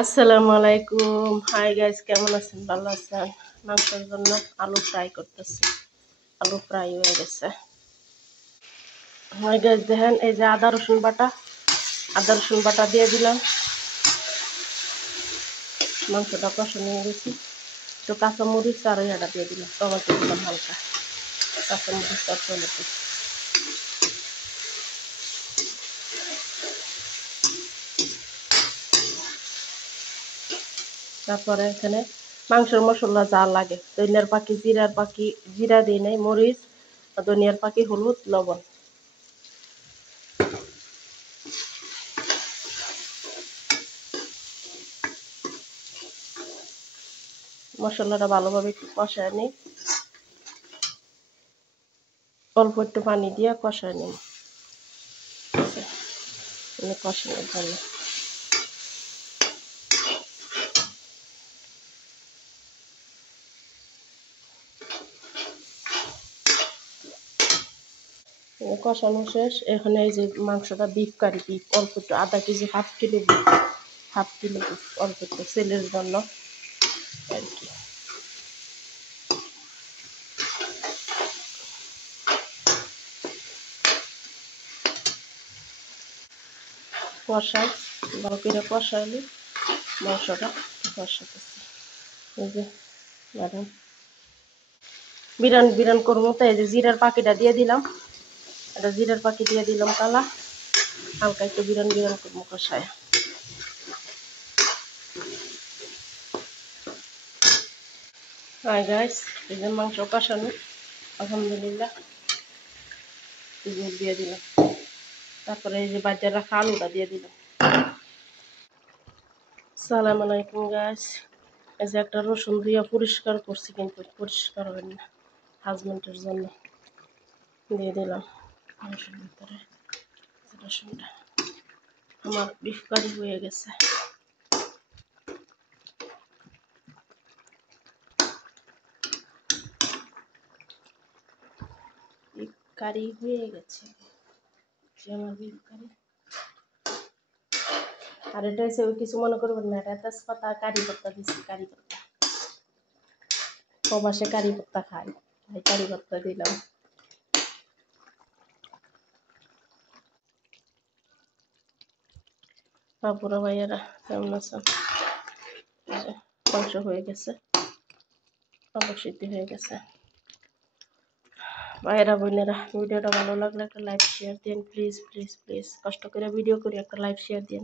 আসসালামু আলাইকুম। Hi guys, কেমন আছেন? ভালো আছেন? মাংসের জন্য আলু ফ্রাই করতেছি। আলু ফ্রাই হয়ে গেছে। হাই গাইস, দেখেন এই যে আদা রসুন বাটা দিয়ে দিলাম। মাংসটা কষা নিয়ে গেছি। তো কাঁচামরিচ আর এটা দিয়ে দিলাম, টমেটো দিলাম হালকা, কাঁচামরিচ আর টমেটো। তারপরে এখানে মাংসের মশলা যা লাগে, ধনিয়ার পাখি, জিরা দিই নাই, মরিচ, ধনিয়ার পাখি, হলুদ, লবণ। মশলাটা ভালোভাবে একটু কষায় নিই, অল্প একটু পানি দিয়ে কষায় নিই কষানোর জন্য। কষানো শেষ। এখানে এই যে মাংসটা বিফ অল্প একটু, আধা কেজি, হাফ কিলো বিফ অল্প একটু সেলের জন্য আর কি। কষাই, ভালো করে কষাইলি মাংসটা কষাতেছি। এই যে ম্যাডাম বিরান করবো, তো এই যে জিরার পাখিটা দিয়ে দিলাম, এটা জিরার পাখি দিয়ে দিলাম কালা, হালকা একটু বিরান করবো কষায়। হাই গাইস, এই যে মাংস কষানো আলহামদুলিল্লাহ, দিয়ে দিলাম। তারপরে এই যে বাজার রাখা আলুটা দিয়ে দিলাম। সালাম আলাইকুম গাইস। এই যে একটা রসুন দিয়ে পরিষ্কার করছি, কিন্তু পরিষ্কার হয় না, হাজবেন্ডের জন্য দিয়ে দিলাম রসুন ভিতরে। রসুনটা আমার বিফ কারি হয়ে গেছে। বিফ কারি হয়ে গেছে আমার বিফ কারি। আর এটা হচ্ছে কিছু মনে করবেন না, এটা তেজপাতা কারি পাত্তা দিচ্ছি, কারি পাত্তা, প্রবাসে কারি পাত্তা খাই, তাই কারি পাত্তা দিলাম। বাবুরা ভাইয়ারা কেমন আছেন? মাংস হয়ে গেছে, আলু সিদ্ধ হয়ে গেছে। ভাইয়েরা বোনেরা, ভিডিওটা ভালো লাগলে একটা লাইক শেয়ার দিন প্লিজ প্লিজ প্লিজ, কষ্ট করে ভিডিও করি, একটা লাইক শেয়ার দিন।